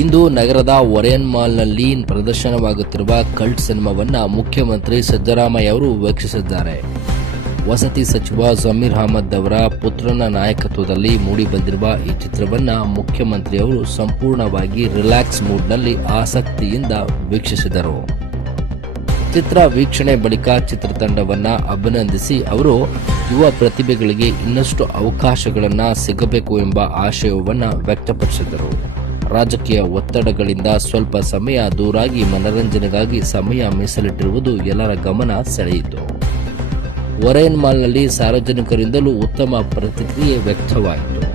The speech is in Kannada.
ಇಂದು ನಗರದ ಒರೆಯನ್ ಮಾಲ್ನಲ್ಲಿ ಪ್ರದರ್ಶನವಾಗುತ್ತಿರುವ ಕಲ್ಟ್ ಸಿನಿಮಾವನ್ನ ಮುಖ್ಯಮಂತ್ರಿ ಸಿದ್ದರಾಮಯ್ಯ ಅವರು ವೀಕ್ಷಿಸಿದ್ದಾರೆ. ವಸತಿ ಸಚಿವ ಜಮೀರ್ ಅಹಮದ್ ಅವರ ಪುತ್ರನ ನಾಯಕತ್ವದಲ್ಲಿ ಮೂಡಿಬಂದಿರುವ ಈ ಚಿತ್ರವನ್ನ ಮುಖ್ಯಮಂತ್ರಿಯವರು ಸಂಪೂರ್ಣವಾಗಿ ರಿಲ್ಯಾಕ್ಸ್ ಮೂಡ್ನಲ್ಲಿ ಆಸಕ್ತಿಯಿಂದ ವೀಕ್ಷಿಸಿದರು. ಚಿತ್ರ ವೀಕ್ಷಣೆ ಬಳಿಕ ಚಿತ್ರತಂಡವನ್ನ ಅಭಿನಂದಿಸಿ ಅವರು, ಯುವ ಪ್ರತಿಭೆಗಳಿಗೆ ಇನ್ನಷ್ಟು ಅವಕಾಶಗಳನ್ನು ಸಿಗಬೇಕು ಎಂಬ ಆಶಯವನ್ನು ವ್ಯಕ್ತಪಡಿಸಿದರು. ರಾಜಕೀಯ ಒತ್ತಡಗಳಿಂದ ಸ್ವಲ್ಪ ಸಮಯ ದೂರಾಗಿ ಮನರಂಜನೆಗಾಗಿ ಸಮಯ ಮೀಸಲಿಟ್ಟಿರುವುದು ಎಲ್ಲರ ಗಮನ ಸೆಳೆಯಿತು. ಒರೇನ್ ಮಾಲ್ನಲ್ಲಿ ಸಾರ್ವಜನಿಕರಿಂದಲೂ ಉತ್ತಮ ಪ್ರತಿಕ್ರಿಯೆ ವ್ಯಕ್ತವಾಯಿತು.